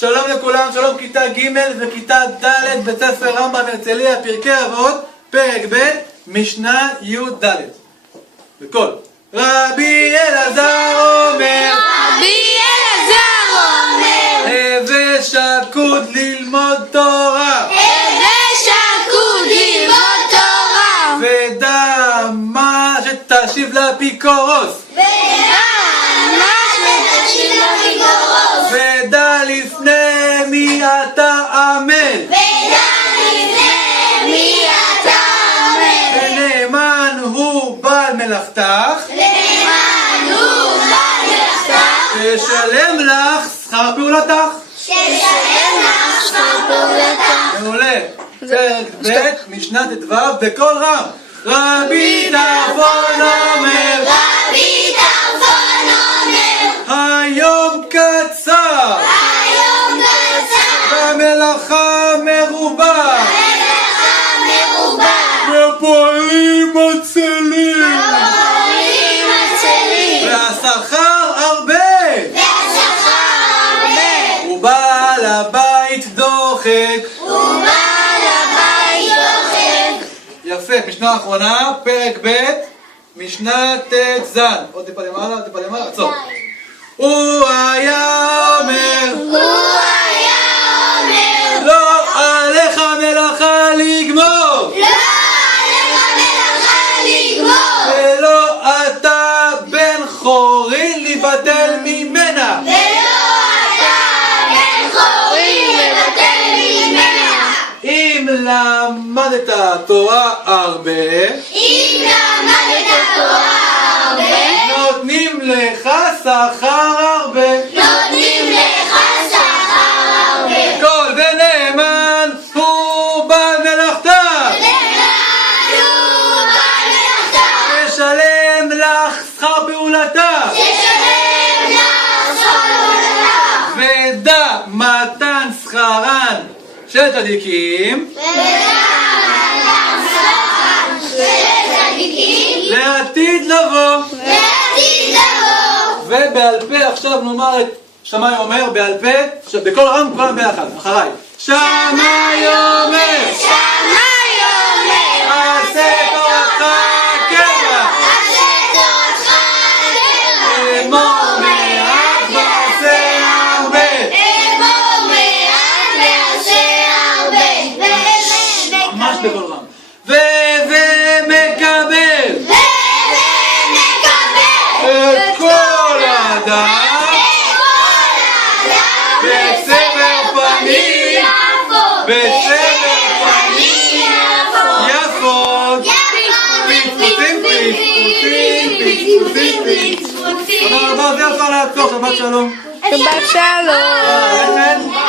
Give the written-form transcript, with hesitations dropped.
שלום לכולם, שלום כיתה ג' וכיתה ד' בית ספר רמב"ם הרצליה, פרקי אבות, פרק ב', משנה י' ד'. בקול. רבי אלעזר אומר, הווה שקוד ללמוד תורה, ודע מה שתשיב לאפיקורוס, ודע לפני מי אתה עמל, ונאמן הוא בעל מלאכתך, תשלם לך שכר פעולתך. מעולה. פרק ב' משנה ט"ו בקול רם. רבי טרפון אומר, היום קצר, והמלאכה מרובה, והפועלים עצלים, והשכר הרבה, ובעל הבית דוחק. יפה, משנה האחרונה, פרק ב' משנה ט"ז. עוד טיפה למעלה, עוד טיפה למעלה, עצור. הוא היה אומר, לא עליך מלאכה לגמור, ולא אתה בן חורין לבטל ממנה. אם למדת תורה הרבה, נותנים לך שכר הרבה. כל ונאמן הוא בעל מלאכתך, תשלם לך שכר פעולתך, ודע מתן שכרן של צדיקים לעתיד לבוא. ובעל פה עכשיו נאמר את שמאי אומר בעל פה, בכל רם כולם ביחד, אחריי. שמאי אומר, עשה תורתך קבע, אמור מעט ועשה הרבה. ממש בכל רם. ומקבל את כל האדם בסבר פנים, יפות, פצפוצים. תודה רבה, זה יכול לעצור, שבת שלום. שבת שלום.